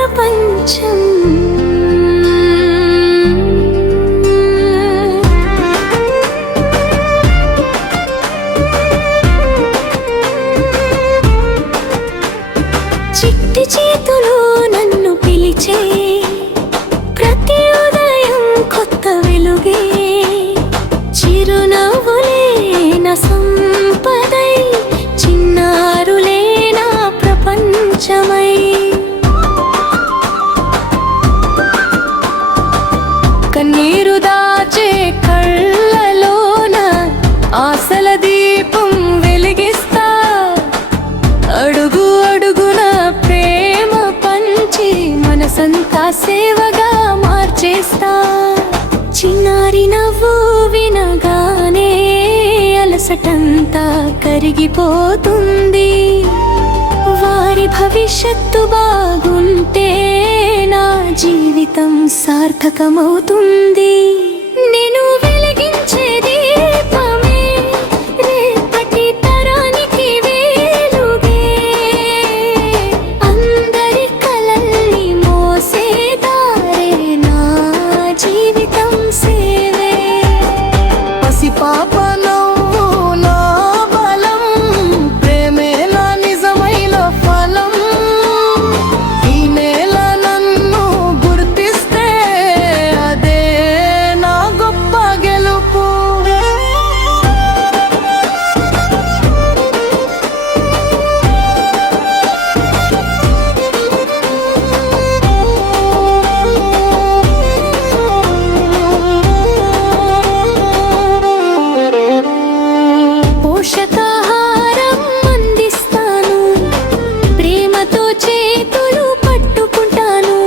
ప్రపంచం. చిట్టి చేతులు నన్ను పిలిచే ప్రతి ఉదయం కొత్త వెలుగే, చిరునవ్వులే నా సంపదై, చిన్నారులే నా ప్రపంచమై. కన్నీరు దాచే కళ్ళలోన ఆశల దీపం వెలిగిస్తా, అడుగు అడుగున ప్రేమ పంచి మనసంతా సేవగా మార్చేస్తా. చిన్నారి నవ్వు వినగానే అలసటంతా కరిగిపోతుంది, వారి భవిష్యత్తు బాగుంటే నా జీవితం సార్థకమవుతుంది. నేను వెలిగించే దీపమే రేపటి తరానికి వెలుగే, అందరి కలల్ని మోసే దారే నా జీవితం సేవే. పసిపాప నవ్వు నా బలం, ప్రేమే నా నిజమైన ఫలం. ఈ నేల నన్ను గుర్తిస్తే అదే నా గొప్ప గెలుపు. పోషకాహారం అందిస్తాను, ప్రేమతో చేతులు పట్టుకుంటాను,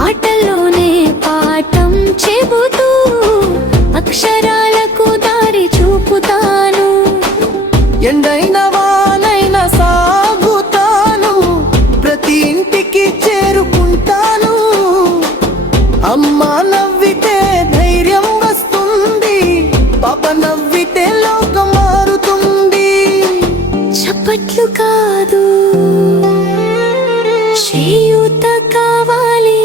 ఆటల్లోనే పాఠం చెబుతూ అక్షరాలకు దారి చూపుతాను. ఎండైన వానైన సాగుతాను, ప్రతి ఇంటికి చేరుకుంటాను. అమ్మ నవ్వితే ధైర్యం వస్తుంది, పాప నవ్వితే లోకం మారుతుంది. చప్పట్లు కాదు చేయూత కావాలి,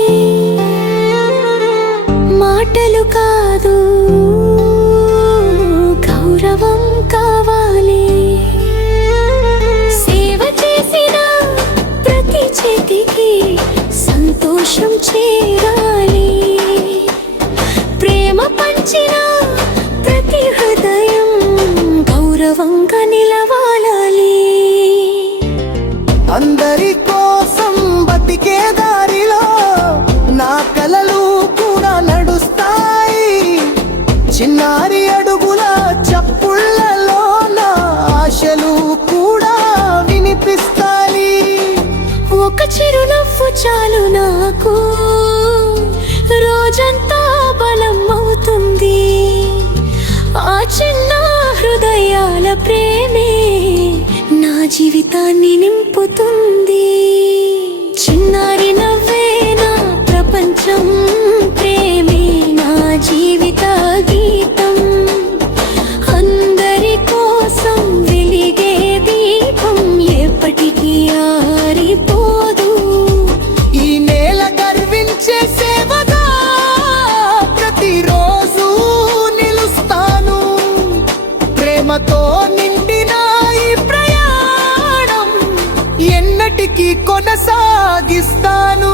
మాటలు కాదు గౌరవం కావాలి. సేవ చేసిన ప్రతి చేతికి సంతోషం చేరాలి, ప్రేమ పంచిన ప్రతి హృదయం గౌరవంగా నిలవాలి. అందరి కోసం బతికే దారిలో నా కలలు కూడా నడుస్తాయి. చిన్నారి అడుగుల చప్పుళ్ళలో నా ఆశలు కూడా వినిపిస్తాయి. ఒక చిరునవ్వు చాలు నాకు, రోజంతా బలం అవుతుంది. ఆ చిన్న హృదయాల ప్రేమే నా జీవితాన్ని నింపుతుంది. చిన్నారి నవ్వే నా ప్రపంచం, ప్రేమే నా జీవిత గీతం. అందరి కోసం వెలిగే దీపం ఎప్పటికీ ఆరిపోదు. ఈ నేల గర్వించే సేవగా ప్రతిరోజు నిలుస్తాను, ప్రేమతో నిండిన ఈ ప్రయాణం ఎన్నటికీ కొనసాగిస్తాను.